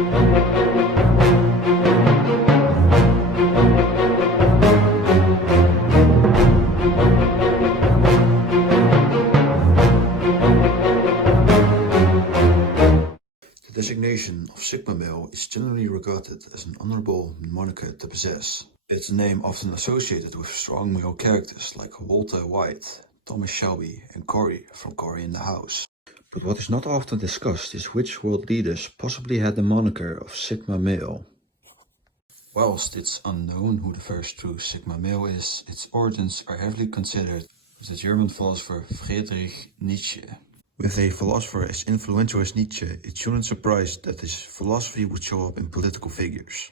The designation of Sigma male is generally regarded as an honorable moniker to possess. It's a name often associated with strong male characters like Walter White, Thomas Shelby, and Cory from Cory in the House. But what is not often discussed is which world leaders possibly had the moniker of Sigma male. Whilst it's unknown who the first true Sigma male is, its origins are heavily considered with the German philosopher Friedrich Nietzsche. With a philosopher as influential as Nietzsche, it shouldn't surprise that his philosophy would show up in political figures.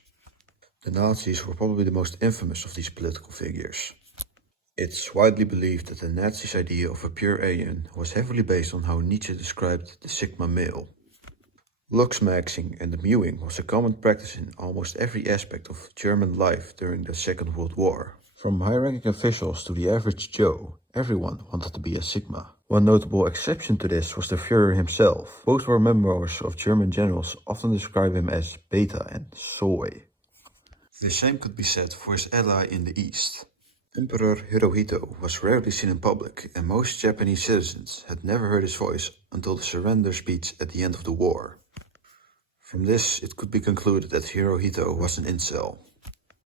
The Nazis were probably the most infamous of these political figures. It's widely believed that the Nazis' idea of a pure alien was heavily based on how Nietzsche described the Sigma male. Lux-maxing and mewing was a common practice in almost every aspect of German life during the Second World War. From high-ranking officials to the average Joe, everyone wanted to be a Sigma. One notable exception to this was the Führer himself. Both were members of German generals often describe him as Beta and Soy. The same could be said for his ally in the East. Emperor Hirohito was rarely seen in public, and most Japanese citizens had never heard his voice until the surrender speech at the end of the war. From this, it could be concluded that Hirohito was an incel.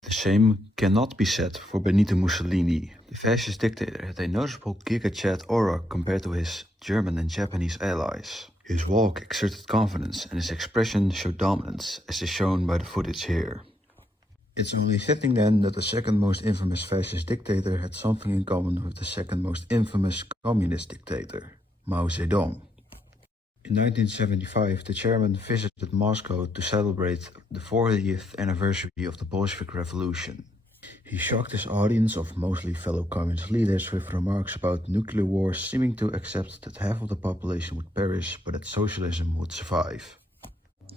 The same cannot be said for Benito Mussolini. The fascist dictator had a noticeable Giga Chad aura compared to his German and Japanese allies. His walk exerted confidence and his expression showed dominance, as is shown by the footage here. It's only fitting then that the second most infamous fascist dictator had something in common with the second most infamous communist dictator, Mao Zedong. In 1975, the chairman visited Moscow to celebrate the 40th anniversary of the Bolshevik Revolution. He shocked his audience of mostly fellow communist leaders with remarks about nuclear war, seeming to accept that half of the population would perish but that socialism would survive.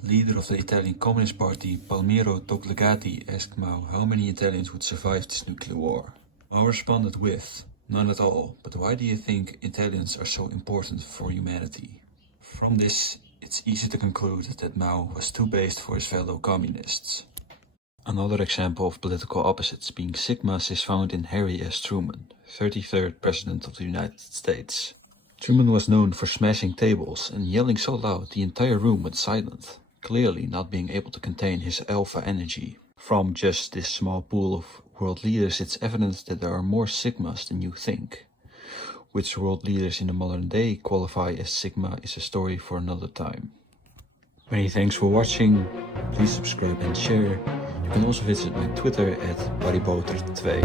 Leader of the Italian Communist Party, Palmiro Togliatti, asked Mao how many Italians would survive this nuclear war. Mao responded with, "None at all, but why do you think Italians are so important for humanity?" From this, it's easy to conclude that Mao was too based for his fellow communists. Another example of political opposites being Sigmas is found in Harry S. Truman, 33rd President of the United States. Truman was known for smashing tables and yelling so loud the entire room went silent, clearly not being able to contain his alpha energy. From just this small pool of world leaders, it's evident that there are more Sigmas than you think. Which world leaders in the modern day qualify as Sigma is a story for another time. Many thanks for watching, please subscribe and share. You can also visit my Twitter at bodyboter2.